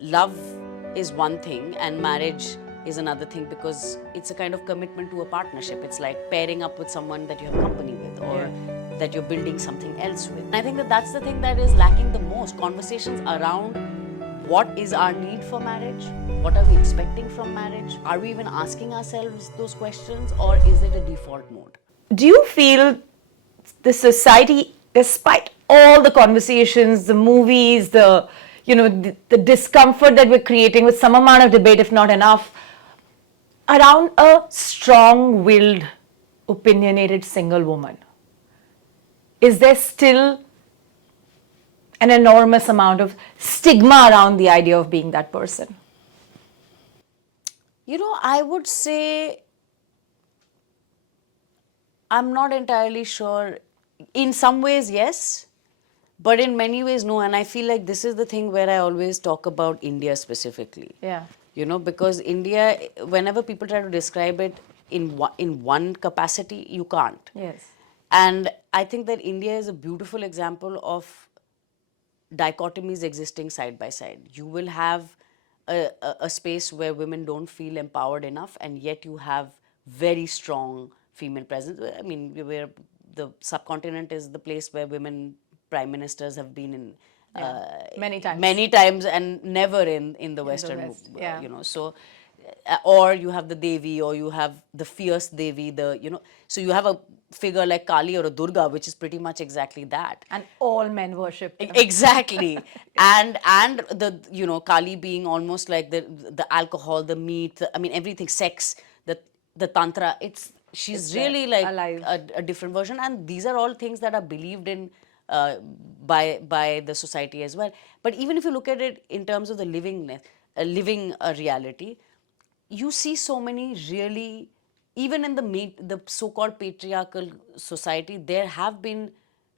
love is one thing and marriage is another thing, because it's a kind of commitment to a partnership. It's like pairing up with someone that you have company with, or that you're building something else with. And I think that that's the thing that is lacking the most. Conversations around what is our need for marriage, what are we expecting from marriage, are we even asking ourselves those questions, or is it a default mode? Do you feel the society, despite all the conversations, the movies, the discomfort that we're creating with some amount of debate, if not enough, around a strong-willed, opinionated single woman, is there still an enormous amount of stigma around the idea of being that person? I would say I'm not entirely sure. In some ways, yes, but in many ways, no. And I feel like this is the thing where I always talk about India specifically. Yeah. Because India, whenever people try to describe it in one capacity, you can't. Yes. And I think that India is a beautiful example of dichotomies existing side by side. You will have a space where women don't feel empowered enough, and yet you have very strong female presence. I mean, where the subcontinent is the place where women prime ministers have been in Many times. and never in the Western, West, yeah. So, or you have the Devi, or you have the fierce Devi, so you have a figure like Kali or a Durga, which is pretty much exactly that. And all men worship them. Exactly. And the, Kali being almost like the alcohol, the meat, I mean, everything, sex, the tantra, she's really like alive. a different version. And these are all things that are believed in by the society as well. But even if you look at it in terms of the living reality, you see so many really, even in the so-called patriarchal society, there have been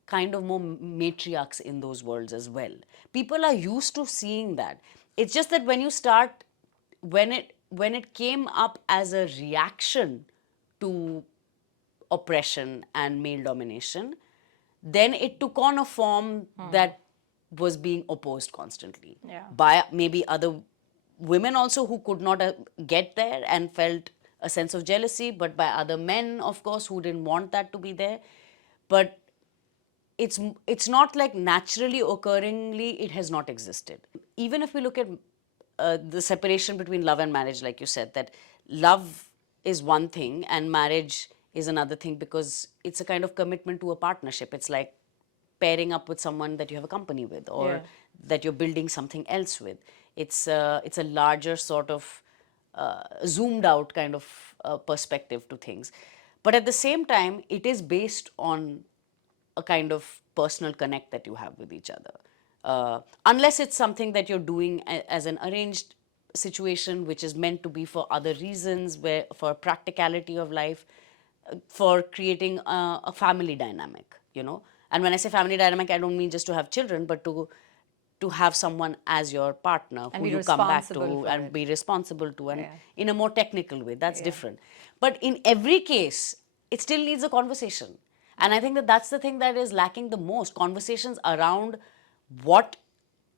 kind of more matriarchs in those worlds as well. People are used to seeing that. It's just that when it came up as a reaction to oppression and male domination, then it took on a form that was being opposed constantly by maybe other women also who could not get there and felt a sense of jealousy, but by other men, of course, who didn't want that to be there. But it's not like naturally occurringly it has not existed. Even if we look at the separation between love and marriage, like you said, that love is one thing and marriage is another thing, because it's a kind of commitment to a partnership. It's like pairing up with someone that you have a company with, or that you're building something else with. It's a larger sort of zoomed out kind of perspective to things. But at the same time, it is based on a kind of personal connect that you have with each other. Unless it's something that you're doing as an arranged situation, which is meant to be for other reasons, where for practicality of life, for creating a family dynamic. And when I say family dynamic, I don't mean just to have children, but to have someone as your partner who you come back to and be responsible to, and in a more technical way, that's different. But in every case, it still needs a conversation. And I think that that's the thing that is lacking the most. Conversations around what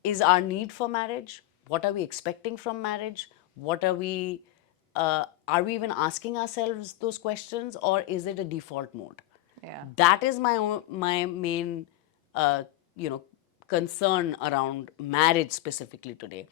is our need for marriage, what are we expecting from marriage, are we even asking ourselves those questions, or is it a default mode? That is my main concern around marriage specifically today.